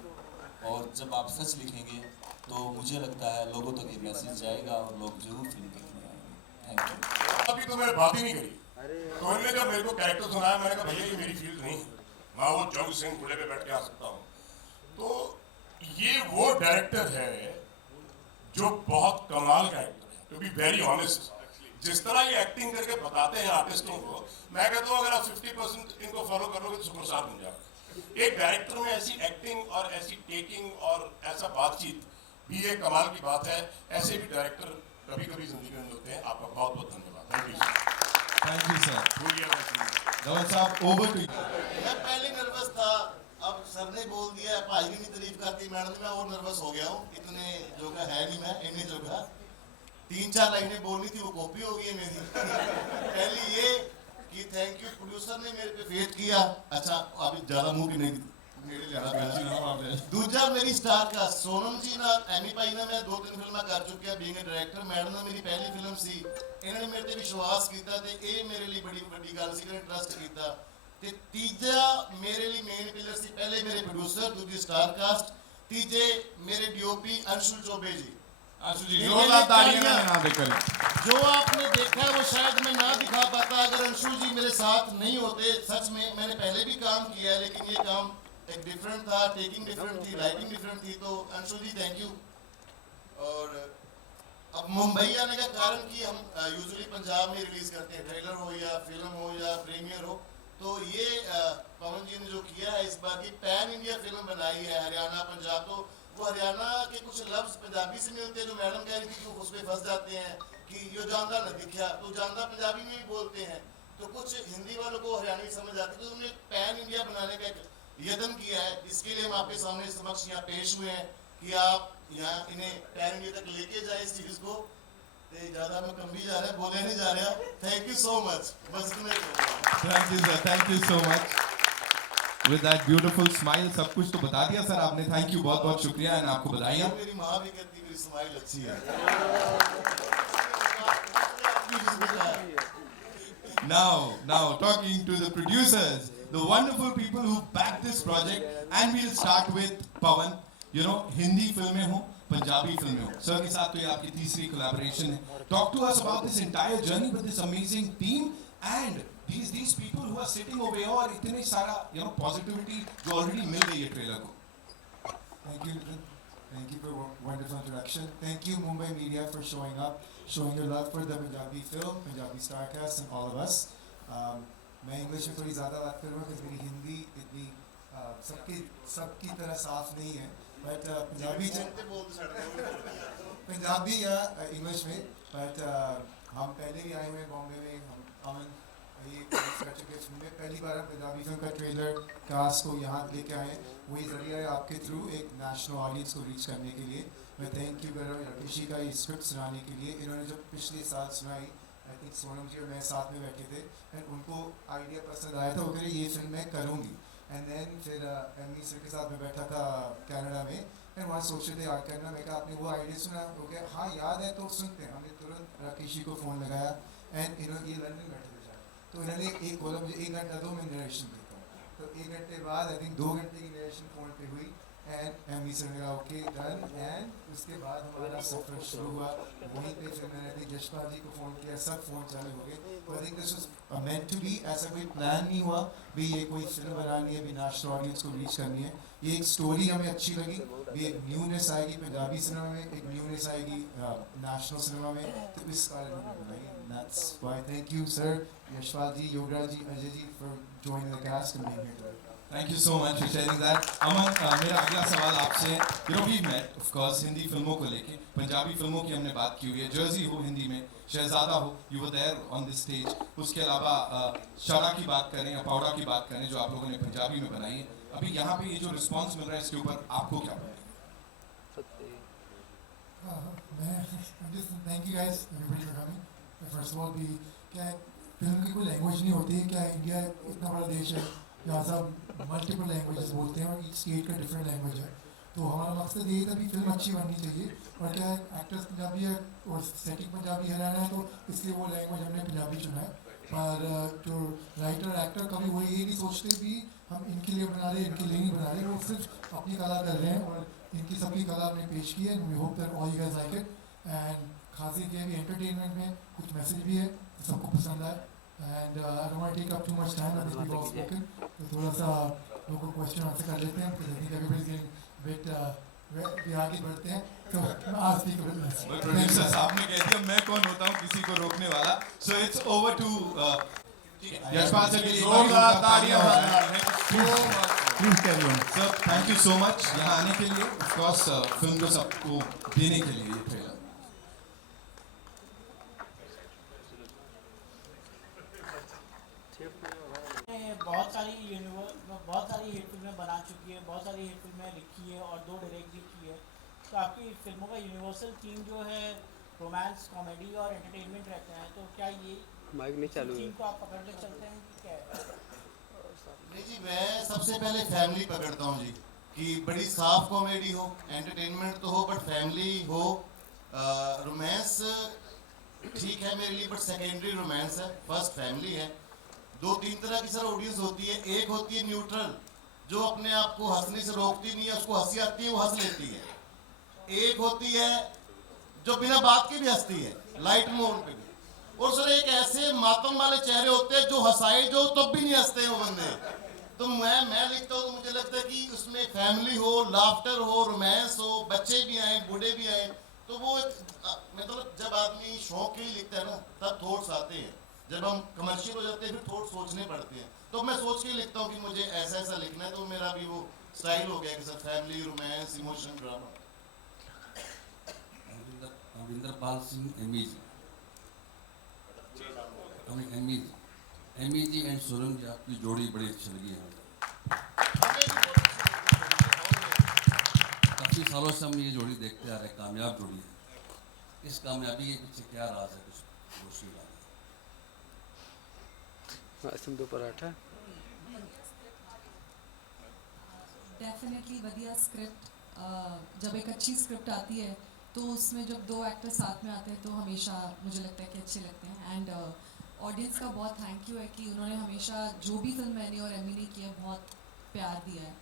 और जब आप सच लिखेंगे तो मुझे लगता है लोगों तक ये मैसेज जाएगा और लोग जरूर फिल्म देखने आएंगे। Thank you. अभी तो मैंने बात ही नहीं करी, तो इन्होंने जब मेरे को कैरेक्टर सुनाया मैंने कहा भैया ये मेरी फील्ड नहीं है, मैं वो जंग सिंह घोड़े पे बैठ के आ सकता हूँ। तो ये वो डायरेक्टर है जो बहुत कमाल का एक्टर है, टू बी वेरी ऑनेस्ट। जिस तरह ये एक्टिंग करके बताते हैं आर्टिस्टों को, मैं कहता हूँ अगर आप 50% इनको फॉलो करोगे तो सुपरस्टार बन जाओगे। एक डायरेक्टर में ऐसी एक्टिंग और ऐसी टेकिंग और ऐसा बातचीत भी एक कमाल की बात है। ऐसे भी डायरेक्टर कभी कभी जिंदगी में होते हैं। आपका बहुत बहुत धन्यवाद। Thank you sir. Thank you sir. Dhawal साहब, ओवर टू यू। मैं पहले नर्वस था, अब सर ने बोल दिया, भाई ने भी तारीफ करती, मैडम ने, मैं और नर्वस हो गया हूँ। इतने जोगा है नहीं मैं, इन्हें जोगा 3-4 लाइनें बोलनी थी, वो कॉपी हो गई है मेरी। पहली ये कि थैंक यू प्रोड्यूसर ने मेरे पे फेथ किया। अच्छा, अभी ज्यादा मुंह भी नहीं मेरे ज्यादा। दूसरा मेरी स्टार का सोनम जी ना, एमी भाई ना, मैं 2-3 फिल्में कर चुकी बीइंग ए डायरेक्टर। मैडम ने मेरी पहली फिल्म सी, इन्होंने मेरे ते विश्वास किया ते ये मेरे लिए बड़ी बड़ी गल सी, इन्होंने ट्रस्ट किया। ते तीजा मेरे लिए मेन पिलर सी, पहले मेरे प्रोड्यूसर, दूसरी स्टार कास्ट, तीजे मेरे डीओपी अंशुल चौबे जी। जो आपने देखा है वो शायद मैं ना दिखा पाता अगर अंशुल जी मेरे साथ नहीं होते। सच में मैंने पहले भी काम किया है, लेकिन ये काम एक डिफरेंट था, टेकिंग डिफरेंट थी, राइटिंग डिफरेंट थी। तो अंशुल जी थैंक यू। और अब मुंबई आने का कारण कि हम यूजुअली पंजाब में रिलीज करते हैं, ट्रेलर हो या फिल्म हो या प्रीमियर हो। तो ये पवन जी ने जो किया है इस बार की पैन इंडिया फिल्म बनाई है हरियाणा पंजाब, तो वो हरियाणा के कुछ लफ्ज पंजाबी से मिलते हैं जो मैडम कह रही थी कि उस पर फंस जाते हैं कि यो जानदा न दिखा, तो जानदा पंजाबी में भी बोलते हैं, तो कुछ हिंदी वालों को हरियाणवी समझ आती है। तो उन्होंने पैन इंडिया बनाने का एक यत्न किया है। इसके लिए हम आपके सामने समक्ष यहाँ पेश हुए हैं कि आप यहाँ इन्हें पैन इंडिया तक लेके जाए इस चीज़ को। ज़्यादा मैं कम भी जा रहा है, बोले नहीं जा रहा। Thank you so much. बस thank you sir, thank you so much. With that beautiful smile, सब कुछ तो बता दिया सर आपने। थैंक यू, बहुत बहुत शुक्रिया एंड आपको बधाइयाँ। मेरी माँ भी कहती मेरी स्माइल अच्छी है। Now talking to the producers, the wonderful people who backed this project, and we'll start with Pawan. You know, Hindi फिल्में हो पंजाबी फिल्म में हो। सर के साथ तो ये आपकी तीसरी कोलैबोरेशन है। Talk to us about this entire journey with this amazing team and these people who are sitting over here और इतने सारा पॉजिटिविटी जो ऑलरेडी मिल गई है ट्रेलर को। Thank you. Thank you for a wonderful introduction. Thank you Mumbai media for showing up, showing your love for the Punjabi film, Punjabi Starcast and all of us. मैं इंग्लिश में थोड़ी ज़्यादा बात करूँगा क्योंकि मेरी हिंदी इतनी सबकी तरह साफ नहीं है, बट पंजाबी या इंग्लिश में, बट हम पहले भी आए हुए हैं बॉम्बे में, हम अमन ये कर चुके हैं। पहली बार हम पंजाबी फिल्म का ट्रेलर कास्ट को यहाँ लेके आए, वही ज़रिया है आपके थ्रू एक नेशनल ऑडियंस को रीच करने के लिए। मैं थैंक यू कर रहा हूँ ऋषि का ये स्क्रिप्ट सुनाने के लिए। इन्होंने जो पिछले साल सुनाई, आई थिंक सोनम जी और मैं साथ में बैठे थे एंड उनको आइडिया पसंद आया था, वो कह रहे ये फिल्म मैं करूँगी। एंड देन फिर एमी सर के साथ मैं बैठा था कनाडा में एंड वहाँ सोच रहे थे याद करना। मैं कहा आपने वो आइडिया सुना? वो कहा हाँ याद है तो सुनते हैं। हमने तुरंत राकेशी को फ़ोन लगाया एंड इन्होंने ये लंदन बैठे थे शायद, तो इन्होंने एक बोला मुझे 1 घंटा दो, मैं नरेशन देता हूँ। तो 1 घंटे बाद आई थिंक 2 घंटे की नरेशन फ़ोन पे हुई एंड एमी सर ने कहा ओके डन। एंड उसके बाद हमारा सफ़र शुरू हुआ। वहीं पे फिर मैंने भी यशपाल जी को फ़ोन किया, सब फ़ोन चालू हो गए। तो I think this was meant to be, ऐसा कोई प्लान नहीं हुआ भी ये कोई फिल्म बनानी है, भी नेशनल ऑडियंस को रीच करनी है। ये एक स्टोरी हमें अच्छी लगी, भी एक न्यूनेस आएगी पंजाबी सिनेमा में, एक न्यूनेस आएगी नेशनल सिनेमा में, तो इस कारण हमने बनाई। That's why thank you sir, Yashpal ji, Yograj ji, Ajay ji for joining the cast and being here today. Thank you so much for sharing that. अमन, मेरा अगला सवाल आपसे, we met of course Hindi फिल्मों को लेके, पंजाबी फिल्मों की हमने बात की हुई है, जर्सी हो हिंदी में, शहजादा हो, you were there on this stage. उसके अलावा शारा की बात करें या पावड़ा की बात करें जो आप लोगों ने पंजाबी में बनाई है, अभी यहाँ पे ये जो रिस्पॉन्स मिल रहा है इसके ऊपर आपको क्या बोलेंगे? Thank you guys everybody for coming. First of all भी क्या फिल्म की कोई लैंग्वेज नहीं होती है, क्या इंडिया इतना बड़ा देश है यहाँ सब मल्टीपल लैंग्वेजेस बोलते हैं और ईच स्टेट का डिफरेंट लैंग्वेज है। तो हमारा मकसद यही था कि फिल्म अच्छी बननी चाहिए और क्या एक्टर्स पंजाबी है और सेटिंग पंजाबी हरियाणा है, तो इसलिए वो लैंग्वेज हमने पंजाबी चुना है। पर जो राइटर एक्टर कभी वो ये नहीं सोचते भी हम इनके लिए बना रहे इनके लिए नहीं बना रहे, वो सिर्फ अपनी कला कर रहे हैं और इनकी सबकी कला हमने पेश की है। We hope that all you guys like it and खासी के भी एंटरटेनमेंट में कुछ मैसेज भी है तो सबको पसंद आए। And I don't want to take up too much time, I think we all spoken, तो थोड़ा सा लोगों को क्वेश्चन आंसर कर लेते हैं because I think everybody is getting wait, आगे बढ़ते हैं। तो आज भी प्रोड्यूसर साहब ने कह दिया मैं कौन होता हूँ किसी को रोकने वाला। So it's over to Yashpal sir के लिए जोरदार तालियां please carry on sir. Thank you so much यहाँ आने के लिए, ऑफ कोर्स फिल्म को सबको देने के लिए ये ट्रेलर। बहुत सारी हिट फिल्में बना चुकी है, बहुत सारी हिट फिल्में लिखी है और 2 डायरेक्ट भी की है। तो आपकी फिल्मों का यूनिवर्सल थीम जो है रोमांस, कॉमेडी और एंटरटेनमेंट रहता है, तो क्या ये माइक नहीं चालू है, थीम को आप पकड़ के चलते हैं कि क्या है? नहीं जी, मैं सबसे पहले फैमिली पकड़ता हूँ जी, कि बड़ी साफ कॉमेडी हो, एंटरटेनमेंट तो हो बट फैमिली हो। रोमांस ठीक है मेरे लिए बट सेकेंडरी रोमांस है, फर्स्ट फैमिली है। 2-3 तरह की सर ऑडियंस होती है, एक होती है न्यूट्रल जो अपने आप को हंसने से रोकती नहीं है, उसको हंसी आती है वो हंस लेती है। एक होती है जो बिना बात के भी हंसती है, लाइट मोड पे भी। और सर एक ऐसे मातम वाले चेहरे होते हैं जो हंसाए जो तब भी नहीं हंसते वो बंदे। तो मैं लिखता हूँ तो मुझे लगता है कि उसमें फैमिली हो, लाफ्टर हो, रोमांस हो, बच्चे भी आए, बूढ़े भी आए, तो वो मतलब जब आदमी शौक ही लिखता है ना तब थॉट्स आते हैं। जब हम कमर्शियल हो जाते हैं फिर थोड़ा सोचने पड़ते हैं। तो मैं सोच के लिखता हूँ कि मुझे ऐसा ऐसा लिखना है, तो मेरा भी वो स्टाइल हो गया कि sir family, romance, emotion, drama. Amrinderpal Singh Ammy ji and Sonam ji, आपकी जोड़ी बड़ी अच्छी लगी है। काफ़ी सालों से हम ये जोड़ी देखते आ रहे, कामयाब जोड़ी है। इस कामयाबी के पीछे क्या राज है, कुछ रोशनी डालें। सिंधु पराठा डेफिनेटली वधिया स्क्रिप्ट। जब एक अच्छी स्क्रिप्ट आती है तो उसमें जब 2 एक्टर साथ में आते हैं तो हमेशा मुझे लगता है कि अच्छे लगते हैं। एंड ऑडियंस का बहुत थैंक यू है कि उन्होंने हमेशा जो भी फिल्म मैंने और एमी ने की है बहुत प्यार दिया है।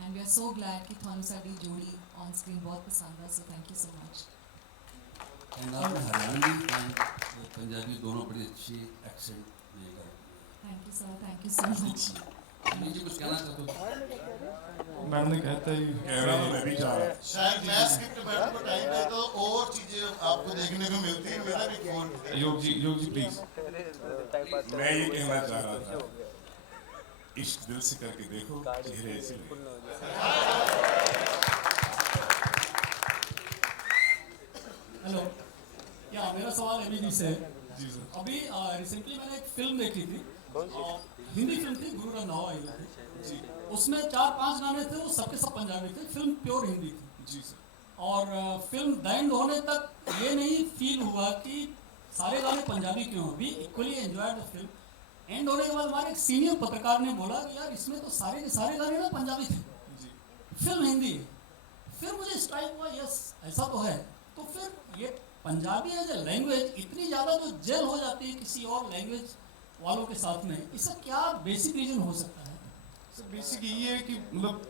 And we are so glad कि थानू साडी जोड़ी ऑन स्क्रीन बहुत पसंद है, so thank you so much. And आपने हरियाणवी एंड पंजाबी दोनों बड़ी अच्छी एक्सेंट में कर thank you sir, thank you so much. जी कुछ कहना चाहते हो? मैडम ने कहता ही कह रहा हूँ मैं भी जा रहा हूँ। शायद मैं स्क्रिप्ट मैडम को टाइम दे तो और चीजें आपको देखने को मिलती है। मेरा भी फोन योग जी प्लीज। मैं ये कहना चाह रहा था, इश्क दिल से करके देखो, चेहरे ऐसे लगेंगे। हेलो, या मेरा सवाल एमी जी से है। जी सर। अभी रिसेंटली मैंने एक फिल्म देखी थी, हिंदी फिल्म थी, गुरु रंधावा आई थी। उसमें 4-5 गाने थे, वो सबके सब पंजाबी थे, फिल्म प्योर हिंदी थी। जी सर। और फिल्म द एंड होने तक ये नहीं फील हुआ कि सारे गाने पंजाबी क्यों हैं। We equally enjoyed the film. And होने के बाद हमारे एक सीनियर पत्रकार ने बोला कि यार इसमें तो सारे के सारे गाने ना पंजाबी थे, फिल्म हिंदी है। फिर मुझे स्ट्राइक हुआ, यस ऐसा तो है। तो फिर ये पंजाबी एज ए लैंग्वेज इतनी ज़्यादा जो जेल हो जाती है किसी और लैंग्वेज वालों के साथ में, इसका क्या बेसिक रीजन हो सकता है? सर बेसिक यही है कि मतलब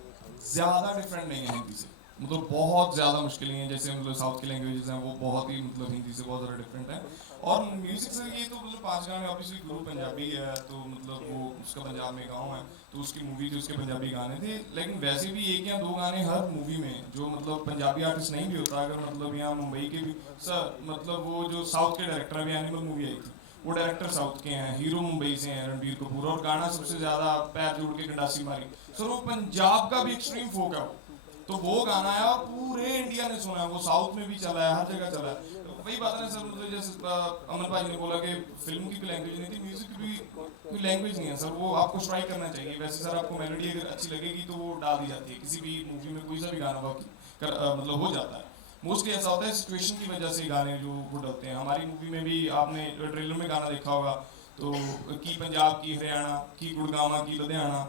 ज़्यादा डिफरेंट नहीं है हिंदी से, मतलब बहुत ज़्यादा मुश्किल नहीं है। जैसे मतलब साउथ की लैंग्वेजेस हैं वो बहुत ही मतलब हिंदी से बहुत ज़्यादा डिफरेंट है। और म्यूज़िक से ये तो मतलब 5 गाने, ऑब्वियसली गुरु पंजाबी है तो मतलब वो उसका पंजाब में गाँव है तो उसकी मूवी थी, उसके पंजाबी गाने थे। लेकिन वैसे भी 1 या 2 गाने हर मूवी में जो मतलब पंजाबी आर्टिस्ट नहीं भी होता, अगर मतलब यहाँ मुंबई के भी सर मतलब वो जो साउथ के डायरेक्टर अभी एनिमल मूवी आई थी, वो डायरेक्टर साउथ के हैं, हीरो मुंबई से हैं रणबीर कपूर, और गाना सबसे ज़्यादा पैर जोड़ के गंडासी मारी सर वो पंजाब का भी एक्सट्रीम फोक है। तो वो गाना है और पूरे इंडिया ने सुना है, वो साउथ में भी चला है, हर जगह चला है। वही बात है ना सर, मतलब जैसे अमन भाई ने बोला कि फिल्म की भी लैंग्वेज नहीं थी, म्यूजिक की भी कोई लैंग्वेज नहीं है सर, वो आपको स्ट्राइक करना चाहिए। वैसे सर आपको मेलोडी अगर अच्छी लगेगी तो वो डाल दी जाती है किसी भी मूवी में, कोई सा भी गाना मतलब हो जाता है। मोस्टली ऐसा होता है सिचुएशन की वजह से गाने जो वो डलते हैं। हमारी मूवी में भी आपने ट्रेलर में गाना देखा होगा तो की पंजाब की हरियाणा की गुड़गावा की लुधियाना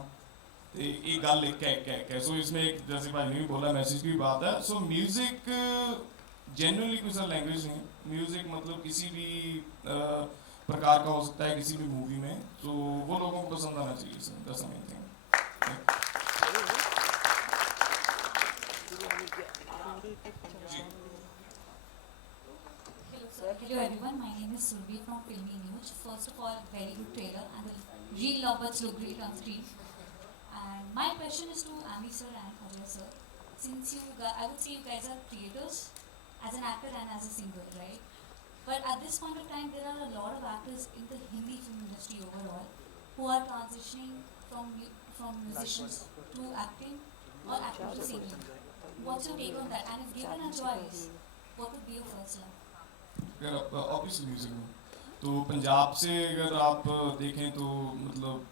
एक गल एक सो इसमें एक जैसे भाई ने भी बोला मैसेज की बात है। सो म्यूजिक जेन्युइनली कोई सा लैंग्वेज नहीं है, म्यूजिक मतलब किसी भी प्रकार का हो सकता है किसी भी मूवी में, तो वो लोगों को पसंद आना चाहिए sir, that's the main thing. Hello everyone, my name is Surbi from Filmy News. First of all, very good trailer and the real lovebirds look great on screen. And my question is to Ami sir and Arya sir. Since I would say you guys are creators as an actor and as a singer, right? But at this point of time, there are a lot of actors in the Hindi film industry overall who are transitioning from musicians to acting or acting to singing. What's your take on that? And if given a choice, what would be your first love? अगर ऑब्वियसली म्यूजिक में तो पंजाब से अगर आप देखें तो मतलब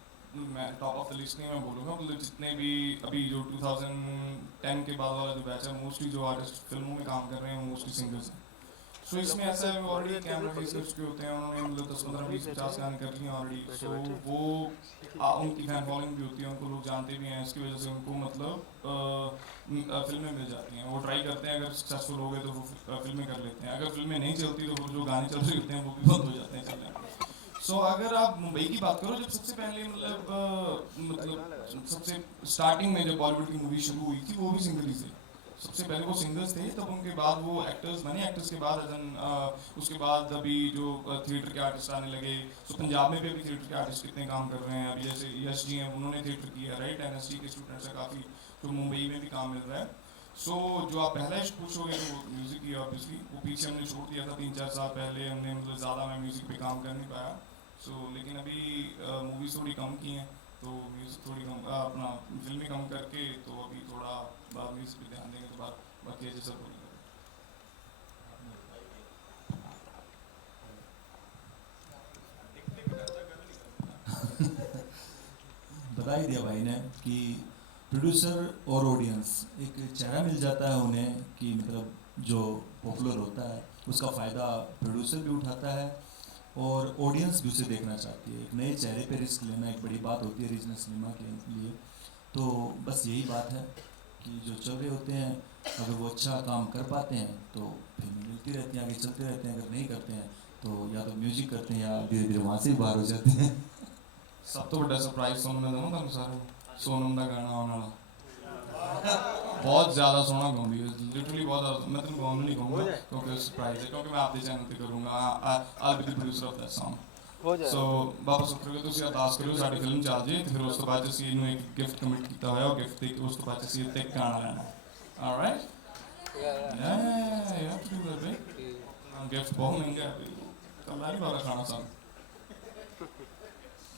मैं टॉप ऑफ द लिस्ट नहीं मैं बोलूँगा, मतलब जितने भी अभी जो 2010 के बाद वाला जो बैच है मोस्टली जो आर्टिस्ट फिल्मों में काम कर रहे हैं मोस्टली सिंगर्स हैं। सो इसमें ऐसा है ऑलरेडी कैमरा फेस कर चुके होते हैं, उन्होंने मतलब 10, 15, 20, 50 गाने कर लिए ऑलरेडी। सो वो उनकी फैन फॉलोइंग भी होती है, उनको लोग जानते भी हैं, इसकी वजह से उनको मतलब फिल्में मिल जाती हैं। वो ट्राई करते हैं, अगर सक्सेसफुल हो गए तो वो फिल्में कर लेते हैं, अगर फिल्में नहीं चलती तो जो गाने चल रहे होते हैं वो भी बंद हो जाते हैं चलने। सो अगर आप मुंबई की बात करो, जब सबसे पहले मतलब सबसे स्टार्टिंग में जब बॉलीवुड की मूवी शुरू हुई थी वो भी सिंगर ही थे, सबसे पहले वो सिंगर्स थे, तब उनके बाद वो एक्टर्स बने, एक्टर्स के बाद उसके बाद अभी जो थिएटर के आर्टिस्ट आने लगे। तो पंजाब में भी अभी थिएटर के आर्टिस्ट कितने काम कर रहे हैं, अभी जैसे यश जी हैं उन्होंने थिएटर किया राइट, NSG के स्टूडेंट्स हैं काफ़ी, तो मुंबई में भी काम मिल रहा है। सो जो आप पहला इश्क पूछोगे तो वो म्यूज़िक ही ऑब्वियसली, वो पीछे हमने छोड़ दिया था 3-4 साल पहले, हमने मतलब ज़्यादा मैं म्यूज़िक पे काम कर नहीं पाया। सो लेकिन अभी मूवीज़ थोड़ी कम की हैं तो म्यूज़िक थोड़ी कम अपना फिल्में कम करके तो अभी थोड़ा बाद म्यूज़िक पे ध्यान देंगे तो बाकी ऐसे सब होगा। बता ही दिया भाई ने कि प्रोड्यूसर और ऑडियंस एक चेहरा मिल जाता है उन्हें कि मतलब जो पॉपुलर होता है उसका फ़ायदा प्रोड्यूसर भी उठाता है और ऑडियंस भी उसे देखना चाहती है। एक नए चेहरे पे रिस्क लेना एक बड़ी बात होती है रीजनल सिनेमा के लिए। तो बस यही बात है कि जो चल रहे होते हैं अगर वो अच्छा काम कर पाते हैं तो फिल्में मिलती रहती हैं, आगे चलते रहते हैं, अगर नहीं करते हैं तो या तो म्यूजिक करते हैं या धीरे धीरे वहाँ से ही बाहर हो जाते हैं। सब तो बड़ा सरप्राइज सोनम ने दो ना सारे सोनम का गाना आने वाला बहुत ज़्यादा सोहना गाँदी है, लिटरली बहुत ज़्यादा। मैं तेन गाँव नहीं कहूँगा क्योंकि सरप्राइज है, क्योंकि मैं आपके चैनल पर करूँगा। I be the producer of that song. So बाबा सुख करके तुम अरदास करो साड़ी फिल्म चल जाए, तो फिर उस तो बाद असीं इहनूं एक गिफ्ट कमिट किया हुआ, और गिफ्ट दे के उस तो बाद असीं इत्ते गाना लेना। ऑलराइट, या टू डू दैट। गिफ्ट बहुत महंगा है, कल्ला नहीं बारा खाना सा।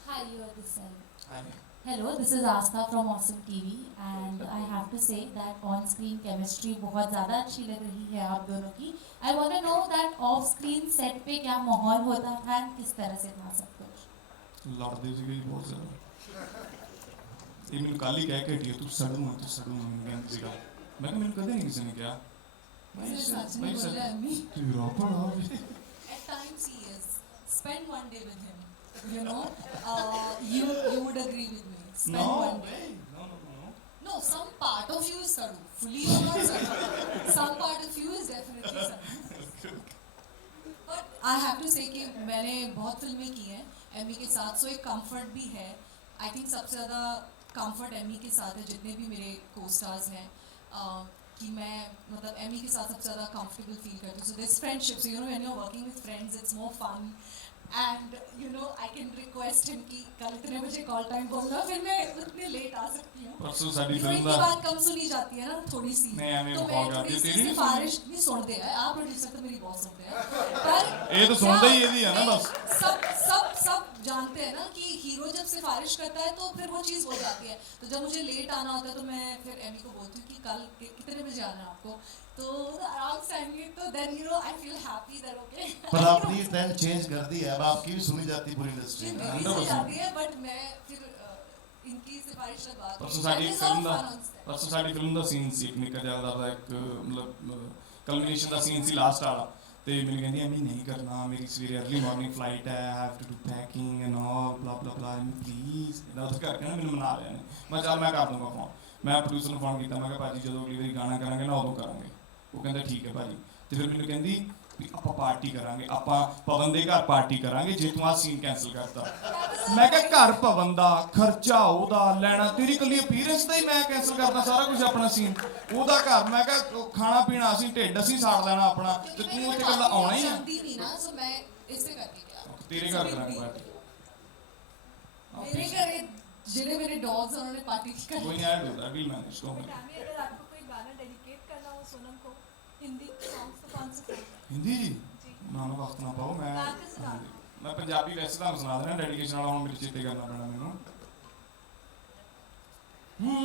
Hi, you are this side. Hi. Hello, this is Aastha from Awesome TV, and I have to say that on-screen chemistry बहुत ज़्यादा अच्छी लग रही है आप दोनों की. I want to know that off-screen set पे क्या माहौल होता था, किस तरह से था सब कुछ? लड़ते थे बहुत ज़्यादा। ये मैंने कल ही कह के हटी है, तू सड़ू मैं कहते थे। मैं कहा मैंने कदे नहीं किसी ने कहा। सच में बोल रहा है अम्मी। तेरा पड़ा। At times he is. Spend one day with him. You know, you would agree with me. Spend one day. No, some part of you is Sadu. Fully you are not Sadu. Some part of you is definitely Sadu. But I have to say कि मैंने बहुत फिल्में की हैं एमी के साथ, सो एक कंफर्ट भी है। आई थिंक सबसे ज़्यादा कंफर्ट एमी के साथ है, जितने भी मेरे को स्टार्स हैं, कि मैं मतलब एमी के साथ सबसे ज़्यादा कंफर्टेबल फील करती हूँ। So this friendship, so you know when you are working with friends it's more fun, and you know I can request him कि कल इतने बजे कॉल टाइम बोलना, फिर मैं उतने लेट आ सकती हूँ। परसों साडी हीरोइन फिल्म की दा बात कम सुनी जाती है ना थोड़ी सी, नहीं हमें तो कॉल मैं करती थोड़ी सी तेरी सिफारिश नहीं सुनते हैं आप प्रोड्यूसर, तो मेरी बहुत सुनते हैं, पर ये तो सुनता ही यही है ना बस। सब जानते हैं ना कि हीरो जब सिफारिश करता है तो फिर वो चीज़ हो जाती है। तो जब मुझे लेट आना होता है तो मैं फिर एमी को बोलती हूँ कि कल कितने बजे आना है आपको, तो आराम से आएंगे, तो then you know I feel happy that okay. पर आपने ये ट्रेंड चेंज कर दी है, अब आपकी भी सुनी जाती है पूरी इंडस्ट्री में। सुनी जाती है, बट मैं फिर इनकी सिफारिश लगवा के परसों साडी फिल्म दा सीन सी एक निक्का जिहा दा एक मतलब कल्मिनेशन दा सीन सी लास्ट वाला, ते मैंने कहंदी अम्मी नहीं करना, मेरी सवेरे अर्ली मॉर्निंग फ्लाइट है, I have to do packing and all blah blah blah, please इतना तो करके ना मैंने मना लिया। मैं चल मैं कर दूंगा फोन, मैं प्रोड्यूसर ਨੂੰ फोन ਕੀਤਾ, मैं कहा भाजी जो अगली बारी गाना करांगे ना उदों करांगे। वो कहंदा ठीक है भाजी, ਤੇ ਫਿਰ ਮੈਨੂੰ ਕਹਿੰਦੀ ਵੀ ਆਪਾਂ ਪਾਰਟੀ ਕਰਾਂਗੇ, ਆਪਾਂ ਪਵਨ ਦੇ ਘਰ ਪਾਰਟੀ ਕਰਾਂਗੇ ਜੇ ਤੂੰ ਆ ਸੀਨ ਕੈਨਸਲ ਕਰਤਾ। ਮੈਂ ਕਿਹਾ ਘਰ ਪਵਨ ਦਾ ਖਰਚਾ ਉਹਦਾ ਲੈਣਾ, ਤੇਰੀ ਕੱਲੀ ਅਪੀਅਰੈਂਸ ਦਾ ਹੀ ਮੈਂ ਕੈਨਸਲ ਕਰਦਾ ਸਾਰਾ ਕੁਝ ਆਪਣਾ ਸੀਨ, ਉਹਦਾ ਘਰ, ਮੈਂ ਕਿਹਾ ਖਾਣਾ ਪੀਣਾ ਅਸੀਂ ਢਿੱਡ ਅਸੀਂ ਸਾੜ ਲੈਣਾ ਆਪਣਾ, ਤੇ ਤੂੰ ਉੱਥੇ ਕੱਲਾ ਆਉਣਾ ਹੀ ਆ। ਤੇਰੇ ਘਰ ਕਰਾਂਗੇ ਪਾਰਟੀ, मेरे घर जिन्हें मेरे डॉग्स उन्होंने पार्टी की कोई नहीं आया होता अभी मैनेज तो अगर आपको कोई गाना डेडिकेट करना हो सोनम को, हिंदी सॉन्ग्स तो कौन से? हिंदी ना वक्त ना पाओ, मैं पंजाबी वैसे तो सुना देना, डेडिकेशन वाला हुण मेरे चेते करना पैना मैनूं।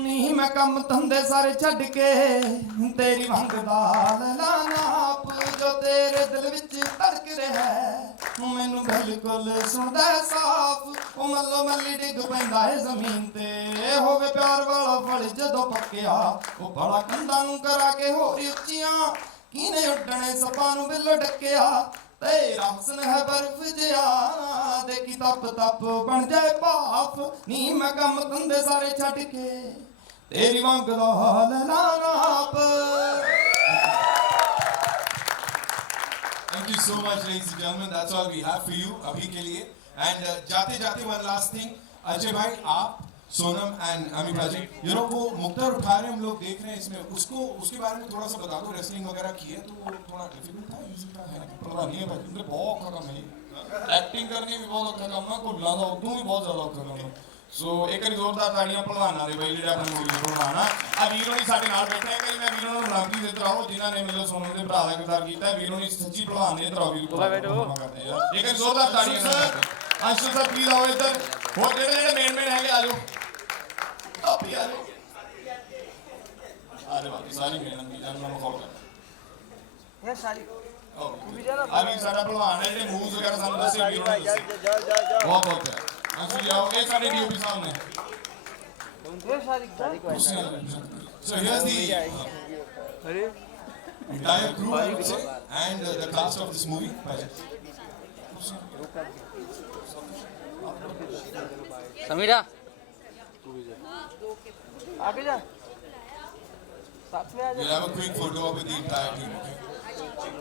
नहीं मैं कम धंधे सारे छड्ड के तेरी मंगदा लैला नाप, जो तेरे दिल विच धड़क रहा मैनू बिल्कुल सुनदा साफ, ओ मल्लो मल्ली डिग पैंदा है जमीन ते, होवे प्यार वाला फल जदों पक्किया, ओ बड़ा कंधां नूं करा के होर उच्चियां, किने उड्डणे सपां नूं बिल्लो डक्किया, तेरा हुस्न है बर्फ जिया, देखी तप तप बन जाए भाफ, नी मैं कम धंधे सारे छड्ड के तेरी मंगदा लैला नाप। Thank you so much, ladies and gentlemen. That's all we have for you अभी के लिए. And जाते जाते one last thing, अजय भाई आप, सोनम एंड अमी भाजी, यू नो वो मुक्तार उठा रहे हम लोग देख रहे हैं इसमें, उसको उसके बारे में थोड़ा सा बता दो। रेसलिंग वगैरह की है तो थोड़ा डिफिकल्ट था, इजी था, है पता नहीं है भाई, मुझे बहुत औखा काम है, एक्टिंग करनी भी बहुत औखा काम है, भुलना तो उदों भी बहुत ज़्यादा औखा काम है। सो एक बार जोरदार ताड़ियां भलवानां दे बई जिहड़े अपने मुंडे भलवान आ वीर होनी साडे नाल बैठे हैं। कई मैं वीरों नूं बुलांदी इधर आओ जिन्हां ने मतलब सोनम दे भरा दा किरदार कीता है, वीरों ने सच्ची भलवान ने इधर आओ वीर करते हैं यार, एक बार जोरदार ताड़ियां अंशु सर प्लीज आओ इधर, और जेहड़े मेन हैगे आ जाओ, आप ही आ जाओ, अरे बाकी सारी मेहनत की जान मैं कॉल कर यार सारी अभी सारा भलवान है जिहड़े मूव्स वगैरह सानूं दस्से वीरों ने दस्से बहुत बहुत है। अंशु जी आओगे साडे डीओपी सामने। So here's the entire crew I would say, and the cast of this movie. Samira आगे जा, साथ में आ जा। We'll have a quick photo with the entire team. Okay?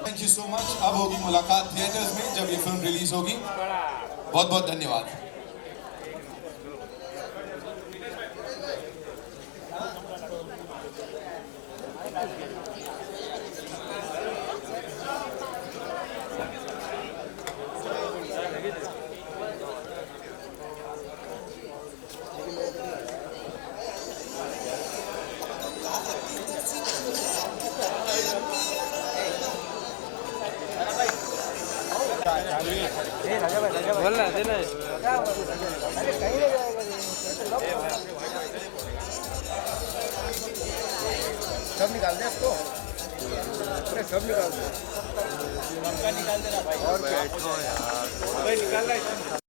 Thank you so much. अब होगी मुलाकात थिएटर्स में जब ये फिल्म रिलीज होगी। बहुत बहुत धन्यवाद। बोलना देना अरे कहीं नहीं जाएगा सब निकाल दे इसको, अरे सब निकाल दे, निकाल देना भाई और क्या निकाल रहा है।